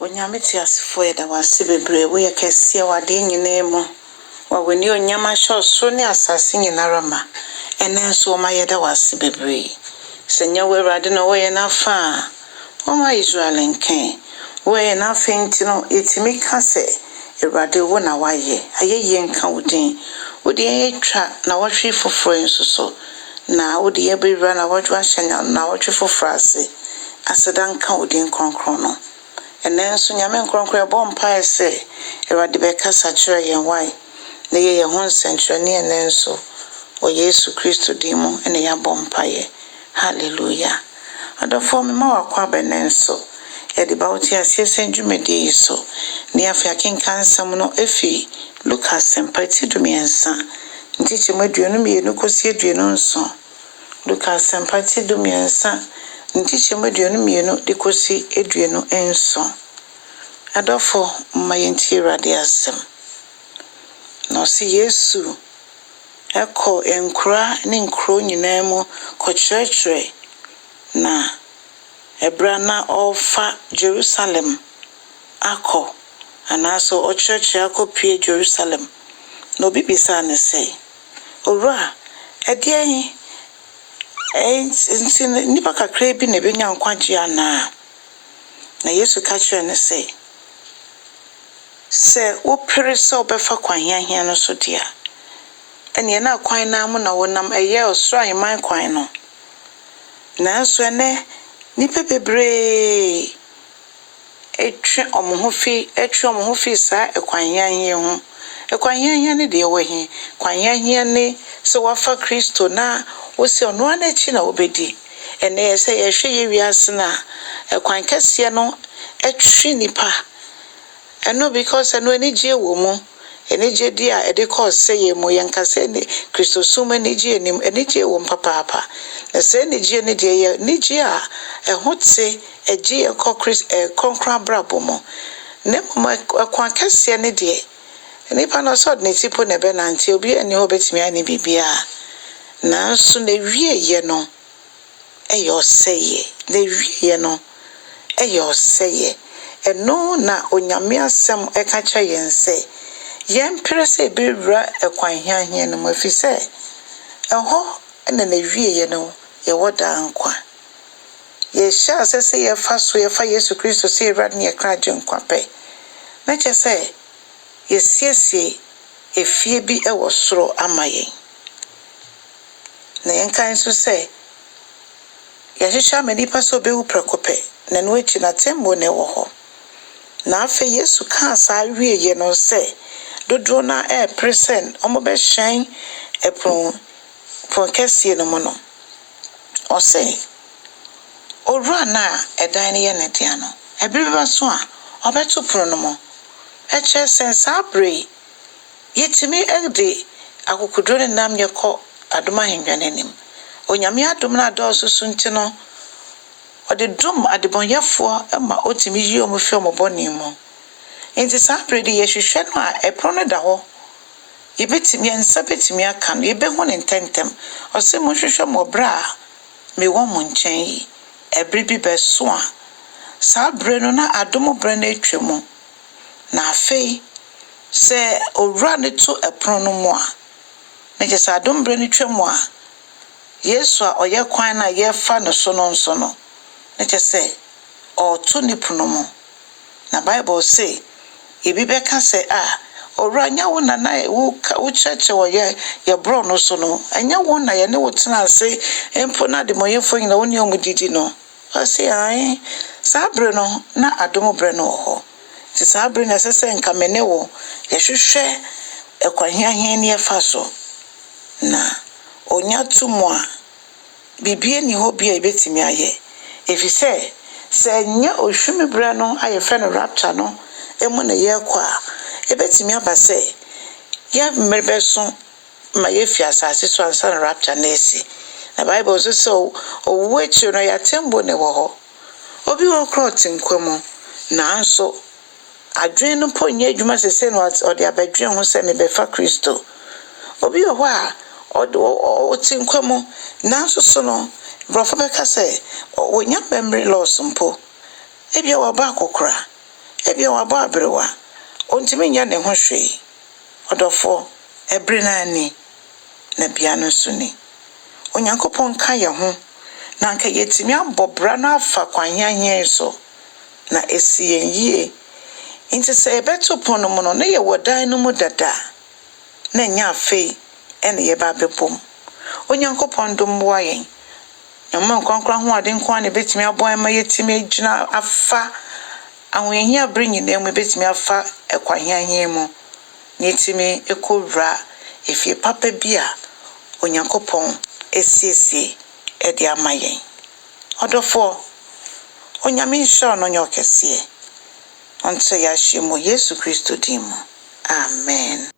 Onyamiti asifo da wase bebre wo yekese wade nyina mu wa weni onyama hyo ne asase nyinara ma enenso o ma yeda wase bebre senya we rade no wo ye na fa o ma Israel nken wo ye na fenti no etimi ka se erade wo na waye ayeye nka wodin wodi etwa na wohwe foforo nsoso na wodi ye bewra na wodwa hyenya na wohwe foforo ase asedan ka wodin kronkron no enenso nyame nkronkron e bompa ese erade be kasa kire yen wai na ye ho nsentwene enenso o Yesu Kristo dimo ene ya bompa ye hallelujah adofo me ma wakwa benenso e de bawti asese ndwumede so ne afia kenkan sam no efi Luka sempati dumiensa ntiche maduonu mienu kosi aduonu nso Luka sempati dumiensa ntiche maduonu mienu de kosi aduonu enso adofo mayenti rade asem no si Yesu eko enkura ne nkro nyina mu ko churchre na ebra na ofa Jerusalem ako anaso o church ako pie Jerusalem no bibisa ne say owura edian nipa kakra bi na benya nkwagye ana na Yesu ka kire ne say se wo pere se obefa kwan hia no so dia ene na kwan na mu na wonam eye osoro aheman kwan no nanso ene nipa bebre etwe omohofi sa ekwan hia ho ekwan hia ne de wo hi kwan hia ne se wafa Kristo na wo se ono ana chi na obedi ene ye se ye hwe ye wiase na ekwan kase no etwe nipa eno because eno enije wo mu enije dia ede cause say ye mu yankase ne Kristo suma enije enim enije wo papa na se enije ne de ye nije a ehotse eje ye ko konkra brabo mu ne mu ekwan kase ne de nipa no so ne tipo ne be na nti obi ani ho betimi ani bibia na so ne wie ye no eyo seye ne wie ye no eyo seye eno na onyame asem eka cha yense yempere se bewura ekwan hia no mafise eho na na wie ye no ye woda nkwa ye sha asese ye fa so ye fa Yesu Kristo se rad ne ekra je nkwa pe na che se ye siesie efie bi ewo soro amayen na yenkan so se ye hihya manipa so bewu prekope na no echi na tembo ne wo ho na afa Yesu ka sa wie ye no se dodo na present omo be hyen epron kese no mo no o se owura na edan ne ye ne dia no ebireba so a obeto pro no mo eche sensa bre yetimi ede akukudro ne nam ye ko adoma henwane nim onyame adom na do susu nti no ode dom adebonyefo ma otimi yi omofi omoboni mu enti sabre de yehwehwe no a epro no da ho yebetimi ensa betimi aka no yebehu ne ntentem ose mo hwehwe mo bra me wo mo nchen yi ebre bi beso a sabre no na adom bra na atwemu na afei se owura ne to epro no mu a na je sa adom bra ne twemu a Yesu a oye kwan na ye fa no so no nso no na je se o to ni puno mu na Bible say ebi beka se owura nya wo na na wo cheche wo ye bro no so no anya wo na ye ne wo tena ase empo na de moyefo nyina wo ne omudidi no ase ai sabre no na adom bre no ho ti sabre na sese nka mene wo ye hwehwe ekwan hia ne fa so na onya tumu a bibie ni ho bia ebetimi aye efise se nya ohwumi bra no aye fe no rapture no emu na ye kwa ebetimi abase ya mmerbeso ma ye fi asase so ansa na rapture na esi na Bible so owechi no ya tembo ne wo ho obi wo krot nkwemu na anso adwen no ponye adwuma sese no ode abadwen ho se me befa Kristo obi wo a o tinkwemu na so no brofo beka se wonya memory loss mpo ebia wo ba kokora Ebi wabo abrewa. Ontimi nya ne ho hwe. Odofo ebre na ani na bia no so ni. Onyankopɔn ka ye ho na anka yetimi abobra na afa kwanhia so na esien yie. Inti se ebeto pono mu no na ye wodan no mu dada na nya afei ene ye ba bepom. Onyankopɔn dom boa yen. Nyama nkwankwa ho ade nkwa ne betimi aboa ma yetimi gina afa ahoyehia brinyi na mu betimi afa ekwanhia mu. Netimi ekowra efie papa bia Onyankopɔn esiesie edi amayen. Odofo onyame nhyɛ no nyokese. Onto ya shimo Yesu Kristo dimu. Amen.